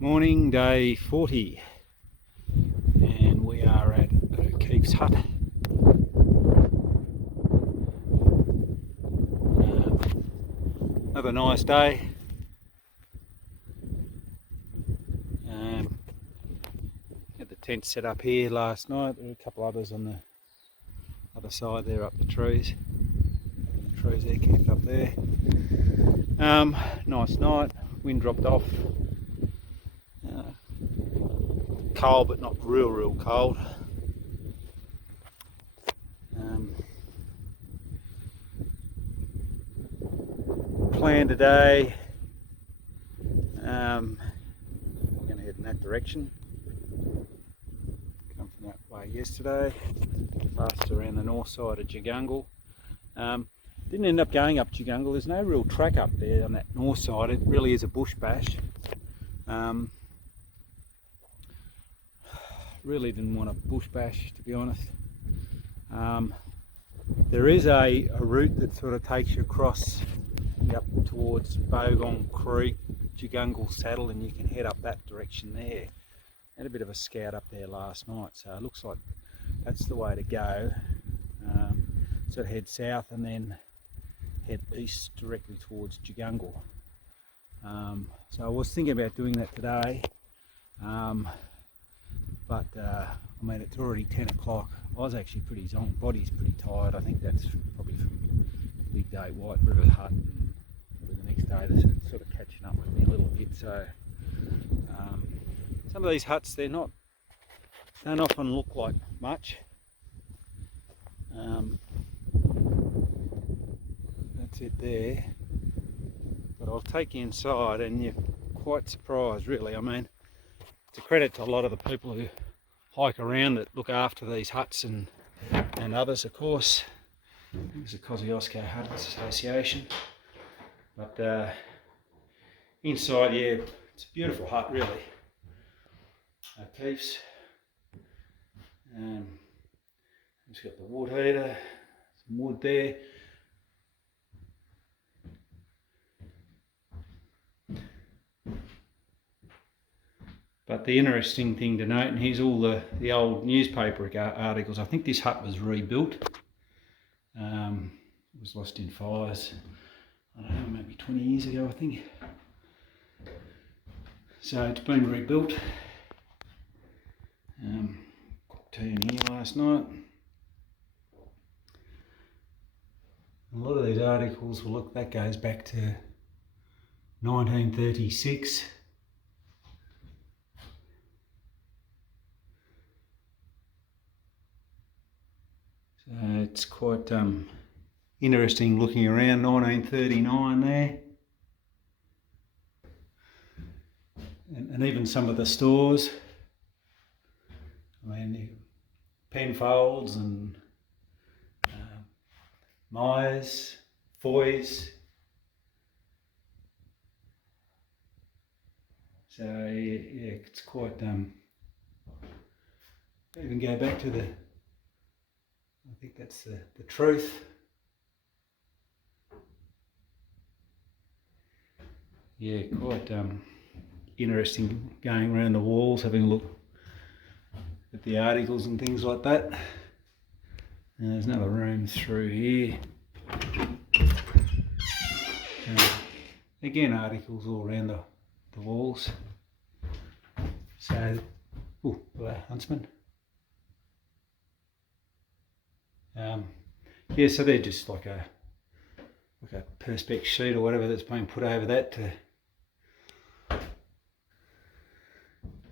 Morning, day 40, and we are at O'Keefe's hut. Another nice day. Had the tent set up here last night. There were a couple others on the other side there, up the trees. The trees there kept up there. Nice night. Wind dropped off. Cold, but not real cold. Plan today. I'm going to head in that direction. Come from that way yesterday. Passed around the north side of Jagungal. Didn't end up going up Jagungal. There's no real track up there on that north side. It really is a bush bash. Really didn't want a bush bash, to be honest. There is a route that sort of takes you across up towards Bogong Creek, Jagungal Saddle, and you can head up that direction there. Had a bit of a scout up there last night, so it looks like that's the way to go. Sort of head south and then head east directly towards Jagungal. So I was thinking about doing that today, but I mean, it's already 10 o'clock. I was actually pretty zonked, body's pretty tired. I think that's probably from the big day White River hut, and the next day they're sort of catching up with me a little bit. So some of these huts, don't often look like much. That's it there. But I'll take you inside and you're quite surprised, really. I mean, it's a credit to a lot of the people who hike around that look after these huts and others, of course. There's the Kosciuszko Hut Association. But inside, yeah, it's a beautiful hut, really. O'Keefe's. It's got the wood heater, some wood there. But the interesting thing to note, and here's all the old newspaper articles. I think this hut was rebuilt. It was lost in fires, I don't know, maybe 20 years ago, I think. So it's been rebuilt. Cooked tea in here last night. A lot of these articles, well, look, that goes back to 1936. So it's quite interesting looking around. 1939 there. And even some of the stores. I mean, Penfolds and Myers, Foy's. So yeah, it's quite, even go back to I think that's the Truth. Yeah, quite interesting going around the walls, having a look at the articles and things like that. And there's another room through here. Again, articles all around the walls. So, hello, huntsman. Yeah, so they're just like a perspex sheet or whatever that's been put over that to.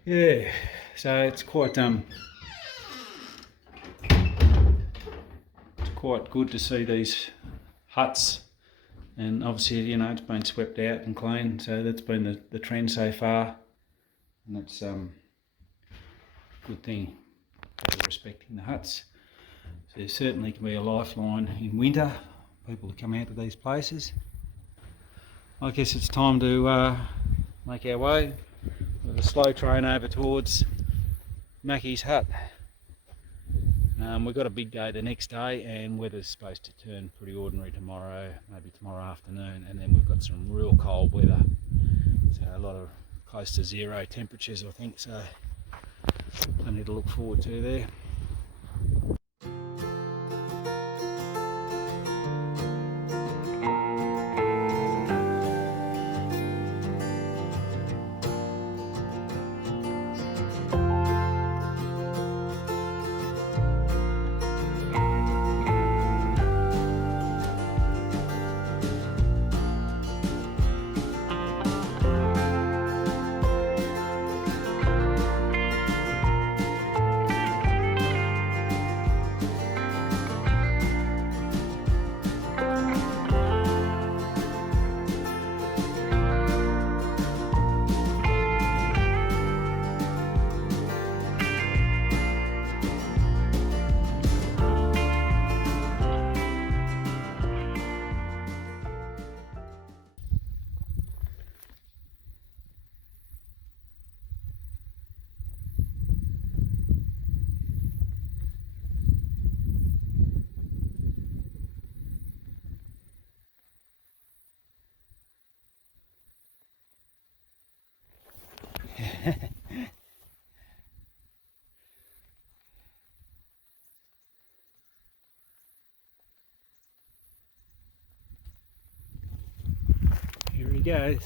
Yeah, so it's quite good to see these huts, and obviously, you know, it's been swept out and cleaned, so that's been the trend so far, and that's good thing, respecting the huts. So there certainly can be a lifeline in winter, people who come out to these places. I guess it's time to make our way with a slow train over towards Mackie's hut. We've got a big day the next day, and weather's supposed to turn pretty ordinary tomorrow, maybe tomorrow afternoon, and then we've got some real cold weather. So a lot of close to 0 temperatures, I think, so plenty to look forward to there. Here he goes.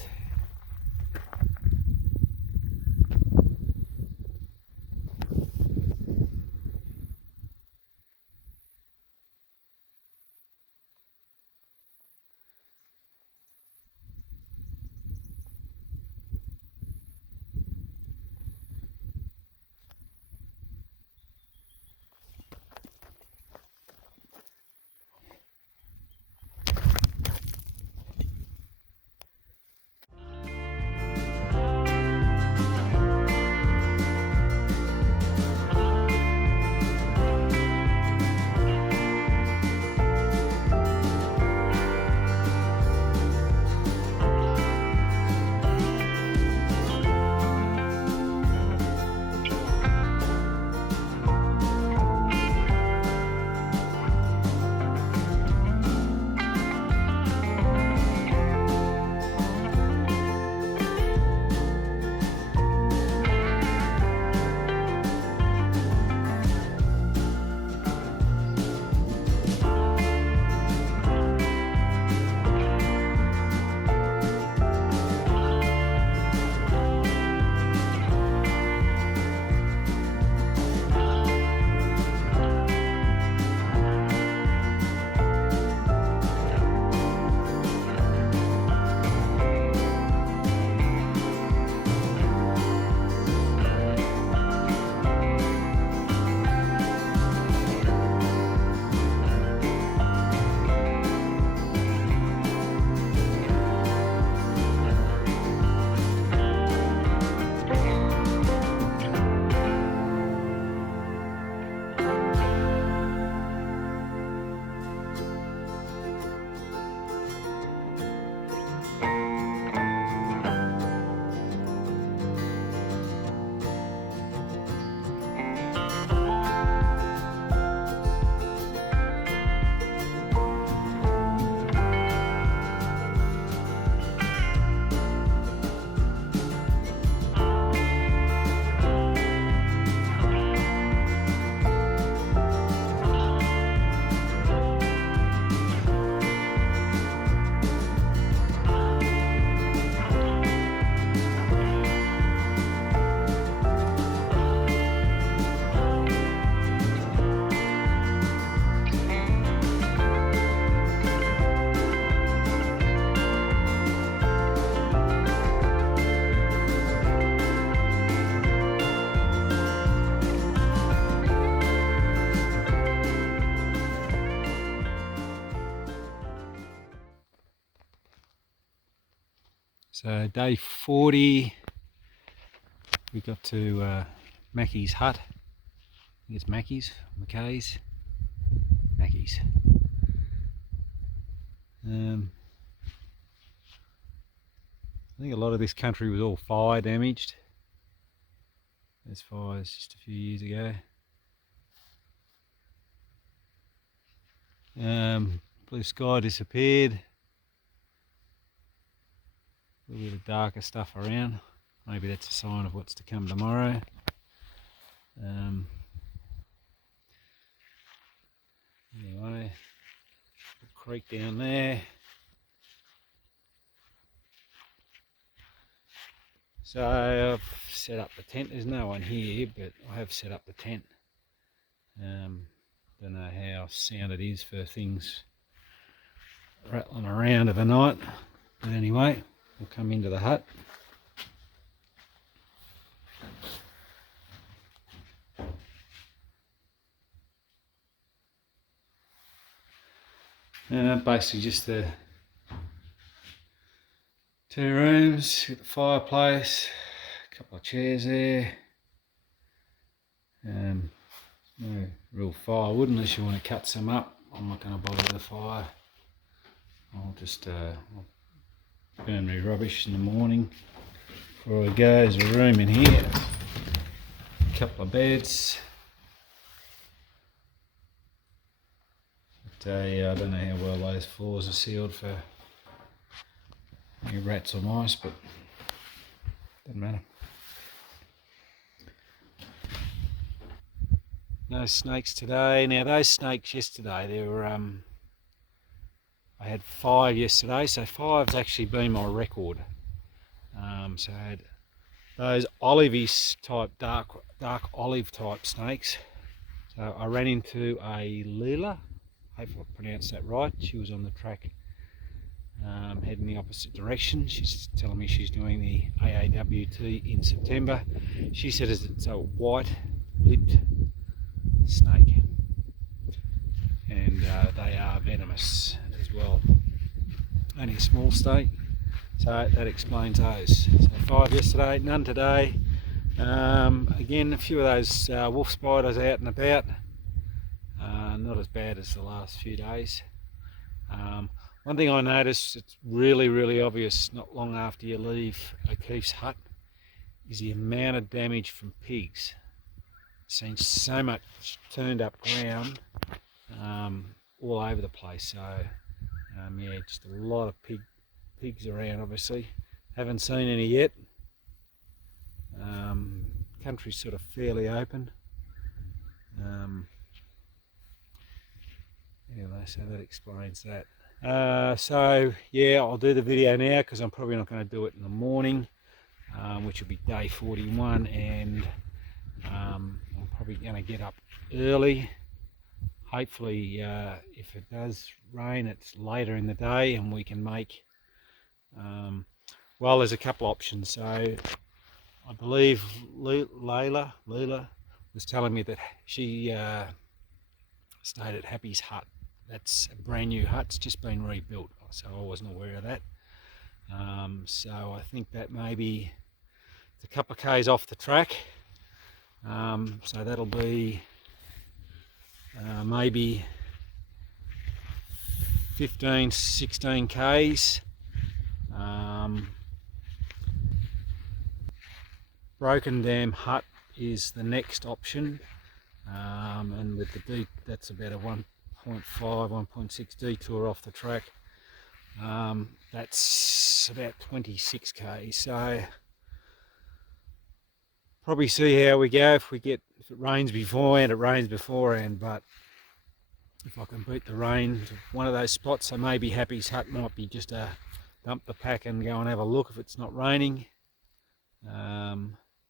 So day 40, we got to Mackie's hut. I think it's Mackie's, Mackay's, Mackie's. I think a lot of this country was all fire damaged. There's fires just a few years ago. Blue sky disappeared. A little bit of darker stuff around. maybe that's a sign of what's to come tomorrow. Anyway, creek down there. So I've set up the tent. There's no one here, but I have set up the tent. Don't know how sound it is for things rattling around of the night, but anyway, we'll come into the hut. Basically just the 2 rooms with the fireplace, a couple of chairs there. No real firewood unless you want to cut some up. I'm not going to bother with the fire. I'll just burn my rubbish in the morning before I go. There's a room in here, a couple of beds. But yeah, I don't know how well those floors are sealed for any rats or mice, but doesn't matter. No snakes today. Now those snakes yesterday, they were I had 5 yesterday, so 5's actually been my record. So I had those olivey type, dark olive type snakes. So I ran into a Leela, hopefully I pronounced that right. She was on the track heading the opposite direction. She's telling me she's doing the AAWT in September. She said it's a white-lipped snake, and they are venomous as well. Only a small state, so that explains those. So 5 yesterday, none today. Again, a few of those wolf spiders out and about. Not as bad as the last few days. One thing I noticed, it's really obvious not long after you leave O'Keefe's hut, is the amount of damage from pigs. Seen so much turned up ground all over the place. So yeah, just a lot of pigs around. Obviously, haven't seen any yet. Country's sort of fairly open. Anyway, so that explains that. So yeah, I'll do the video now because I'm probably not going to do it in the morning, which will be day 41, and I'm probably going to get up early. Hopefully if it does rain, it's later in the day and we can make well, there's a couple options. So I believe Leila was telling me that she stayed at Happy's hut. That's a brand new hut, it's just been rebuilt, so I wasn't aware of that. So I think that maybe it's a couple of k's off the track. So that'll be maybe 15-16 k's. Broken Dam Hut is the next option, and with the that's about a 1.5, 1.6 detour off the track. That's about 26 k's. So probably see how we go. If it rains beforehand, it rains beforehand, but if I can beat the rain to one of those spots, so maybe Happy's hut might be just a dump the pack and go and have a look if it's not raining,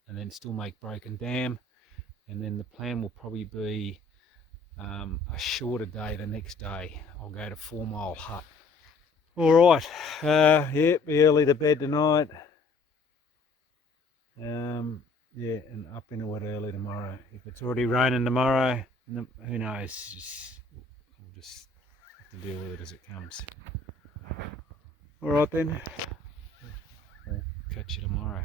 and then still make Broken Dam, and then the plan will probably be a shorter day the next day. I'll go to 4 Mile Hut. Alright, yeah, be early to bed tonight. Yeah, and up into it early tomorrow. If it's already raining tomorrow, who knows? We'll just have to deal with it as it comes. Alright then, I'll catch you tomorrow.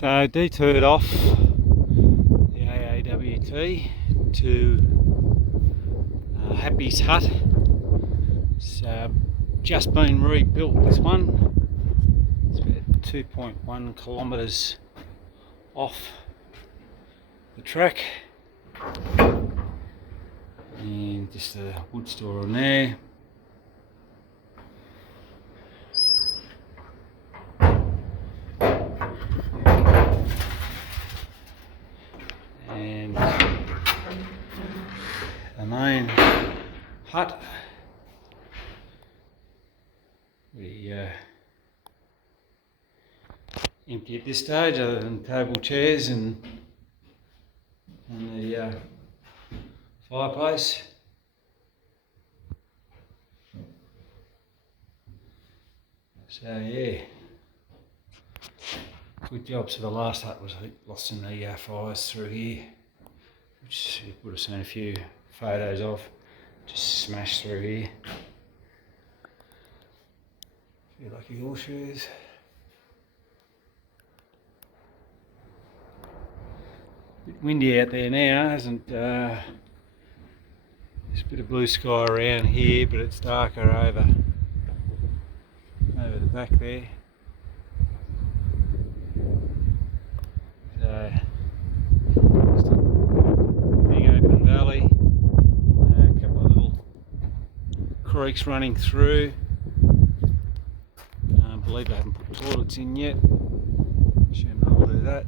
So detoured off the AAWT to Happy's Hut. It's just been rebuilt, this one. It's about 2.1 kilometres off the track. And just a wood store on there. And the main hut. We empty at this stage, other than table, chairs, and the fireplace. So yeah, good job. So the last hut was lost in the fires through here, which you would have seen a few photos of. Just smashed through here. A few lucky horseshoes. Bit windy out there now, isn't there's a bit of blue sky around here, but it's darker over the back there. So just a big open valley, a couple of little creeks running through. I believe they haven't put toilets in yet. Assume they'll do that.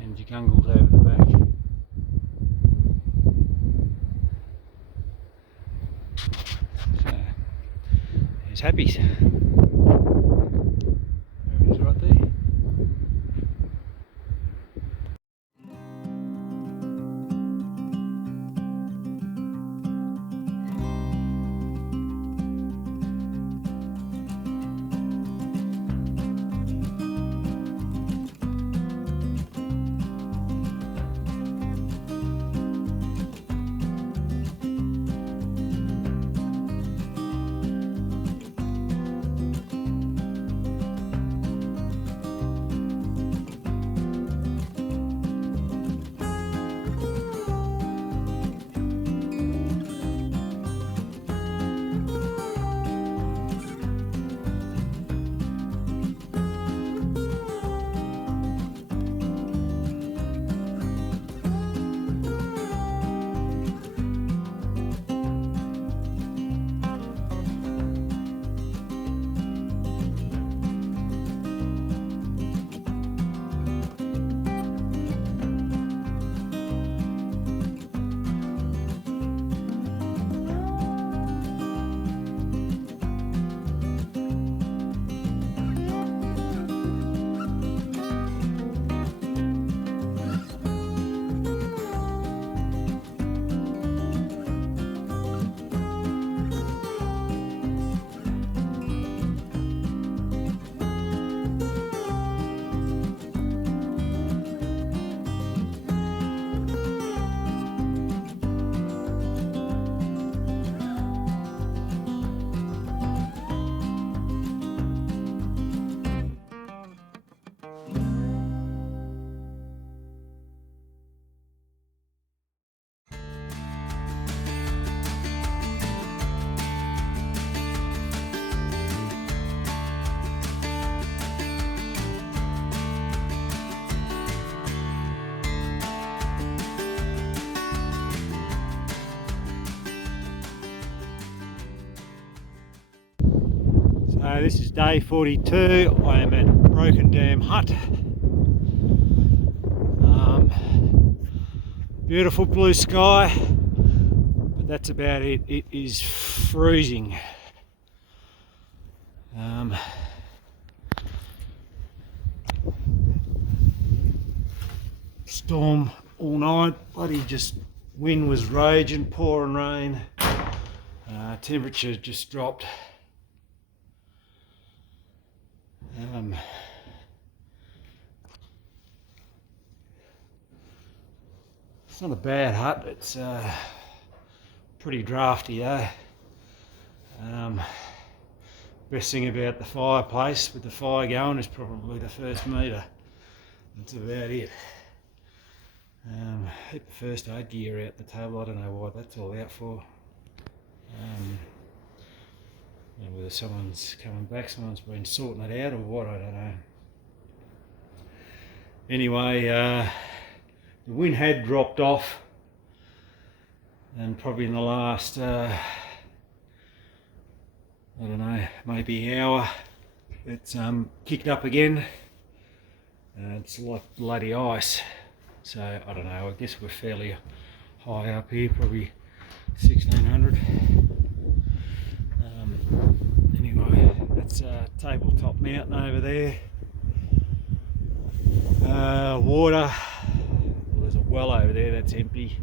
And Jagungals over the back. So there's Happy's. There it is right there. So this is day 42. I am at Broken Dam Hut. Beautiful blue sky, but that's about it. It is freezing. Storm all night. Bloody just wind was raging, pouring rain. Temperature just dropped. It's not a bad hut. It's pretty drafty though. Best thing about the fireplace with the fire going is probably the first metre. That's about it. Hit the first aid gear out the table. I don't know what that's all out for. Whether someone's coming back, someone's been sorting it out or what, I don't know. Anyway, the wind had dropped off, and probably in the last, I don't know, maybe hour, it's kicked up again. It's like bloody ice. So I don't know, I guess we're fairly high up here, probably 1600. Anyway, that's Tabletop Mountain over there. Water, well, there's a well over there that's empty.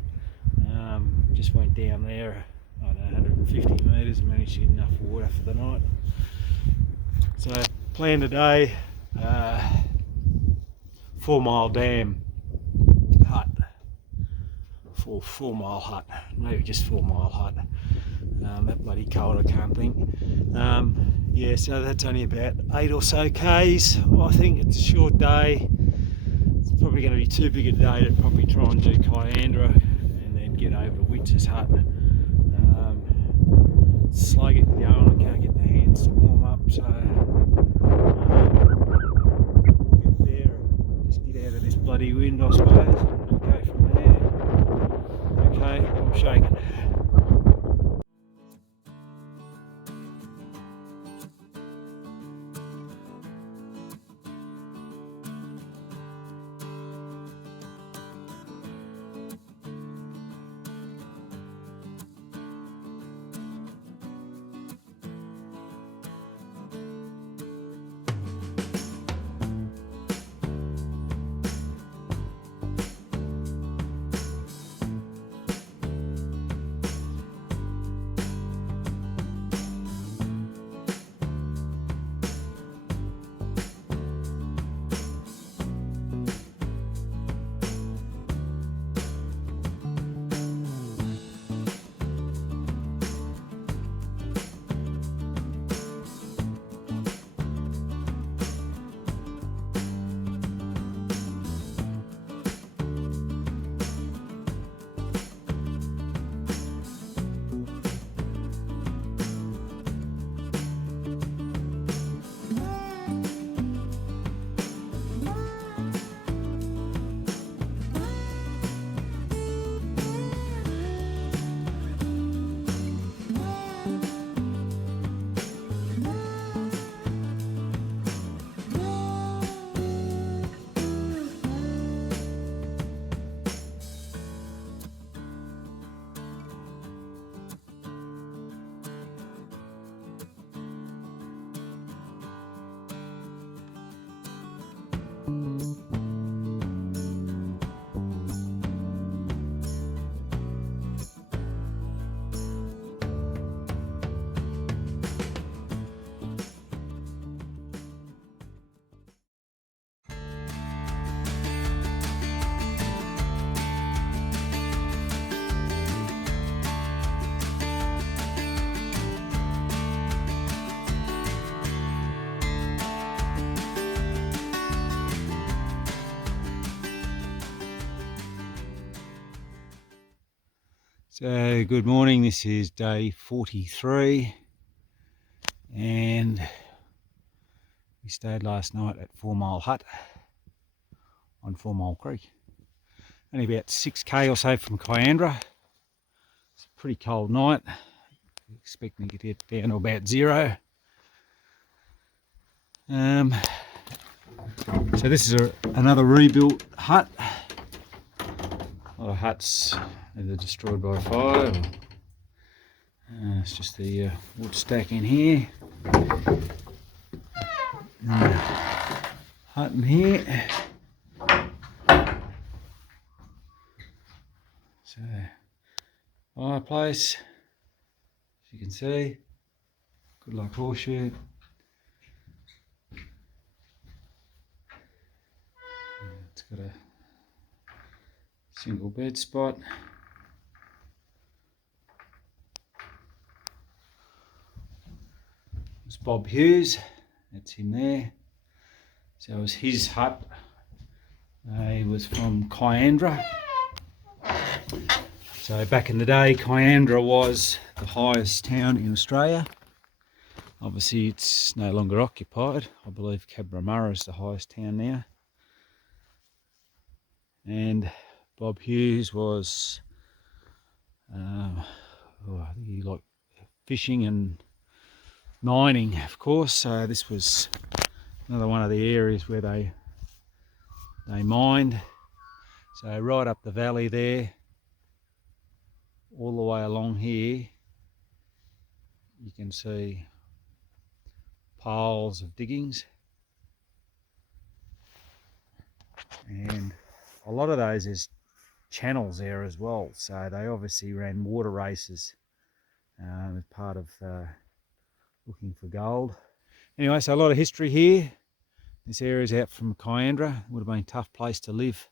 Just went down there, I don't know, 150 metres and managed to get enough water for the night. So plan today, 4 Mile Dam hut, 4 mile hut, maybe just 4 mile hut. That bloody cold, I can't think. Yeah, so that's only about 8 or so k's. Well, I think it's a short day. It's probably going to be too big a day to probably try and do Kiandra and then get over to Witzes hut. Slow getting going, I can't get the hands to warm up, so we'll get there and just get out of this bloody wind, I suppose, and go from there. Okay, I'm shaking. So good morning, this is day 43 and we stayed last night at 4 Mile Hut on 4 Mile Creek. Only about 6k or so from Kiandra. It's a pretty cold night, expecting to get down to about 0. So this is another rebuilt hut. A lot of huts either destroyed by fire or, it's just the wood stack in here. Hut in here. So fireplace, as you can see, good luck horseshoe. It's got a single bed spot. There's Bob Hughes, that's him there. So it was his hut. He was from Kiandra. So back in the day, Kiandra was the highest town in Australia. Obviously it's no longer occupied. I believe Cabramatta is the highest town now. And Bob Hughes was, he liked fishing and mining, of course. So this was another one of the areas where they mined. So right up the valley there, all the way along here, you can see piles of diggings, and a lot of those is channels there as well. So they obviously ran water races as part of looking for gold. Anyway, so a lot of history here. This area is out from Kiandra. Would have been a tough place to live.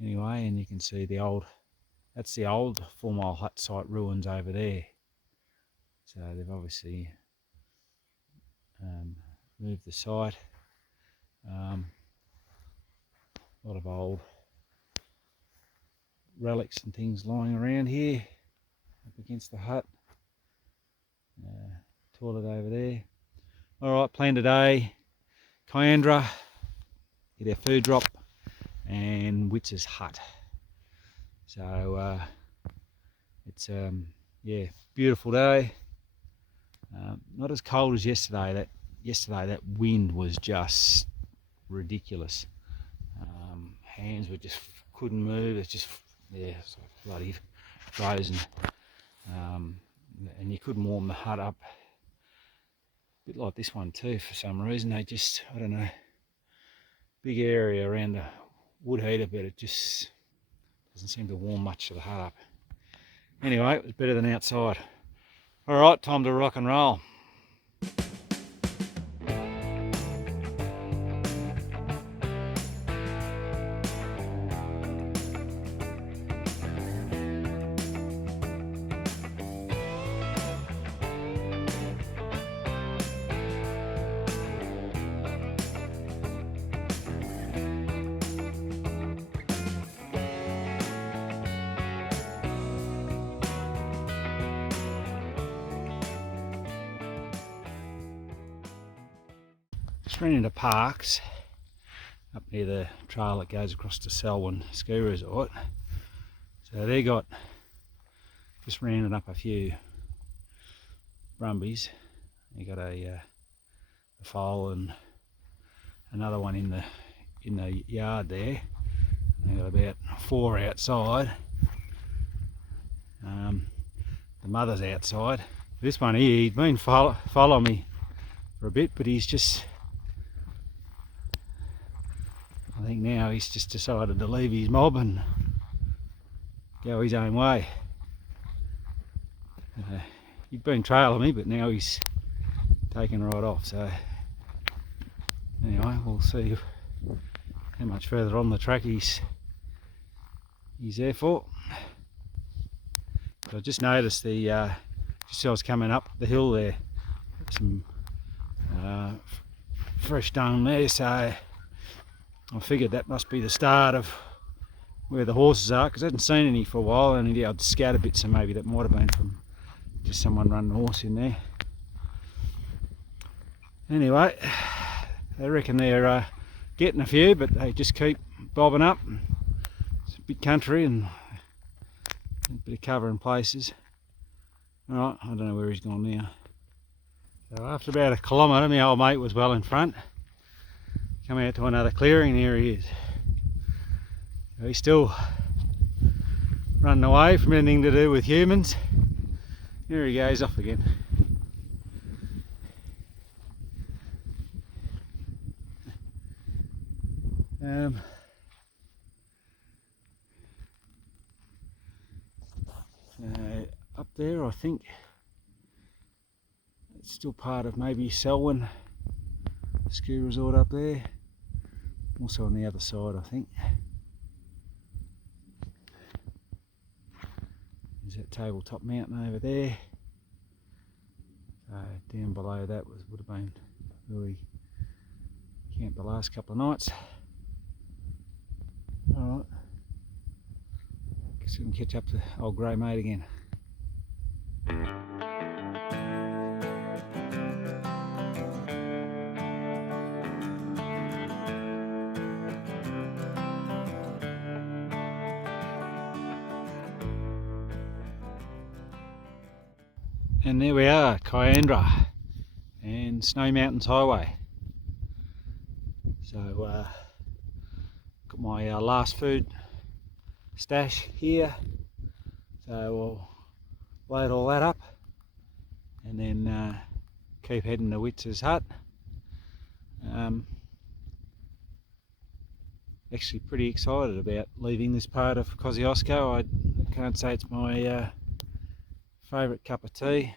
Anyway, and you can see that's the old 4 Mile Hut site ruins over there. So they've obviously moved the site. A lot of old relics and things lying around here up against the hut. Toilet over there. Alright, plan today, Kiandra, get our food drop, and Witzes hut. So it's yeah, beautiful day. Not as cold as yesterday. That wind was just ridiculous. Hands were just couldn't move. It's just, yeah, it's like bloody frozen. And you couldn't warm the hut up. A bit like this one too, for some reason. They just, I don't know, big area around the wood heater, but it just doesn't seem to warm much of the hut up. Anyway, it was better than outside. All right, time to rock and roll. Just ran into Parks up near the trail that goes across to Selwyn Ski Resort. So they just rounded up a few brumbies. They got a foal and another one in the yard there. They got about 4 outside. The mother's outside. This one here, he'd been following me for a bit, but he's just, I think now he's just decided to leave his mob and go his own way. He'd been trailing me, but now he's taken right off. So anyway, we'll see how much further on the track he's there for. But I just noticed just as I was coming up the hill there, some fresh dung there, so I figured that must be the start of where the horses are, because I hadn't seen any for a while, and I'd scout a bit, so maybe that might have been from just someone running a horse in there. Anyway, they reckon they're getting a few, but they just keep bobbing up. It's a big country and a bit of cover in places. Alright, I don't know where he's gone now. So after about a kilometre, my old mate was well in front. Come out to another clearing, and here he is. So he's still running away from anything to do with humans. Here he goes off again. Up there, I think it's still part of maybe Selwyn Ski Resort up there. Also on the other side, I think. There's that tabletop mountain over there. down below that would have been where we camped the last couple of nights. Alright, guess we can catch up to old grey mate again. And there we are, Kiandra and Snow Mountains Highway. So got my last food stash here, so we'll load all that up and then keep heading to Witzes hut. Actually pretty excited about leaving this part of Kosciuszko. I can't say it's my favourite cup of tea.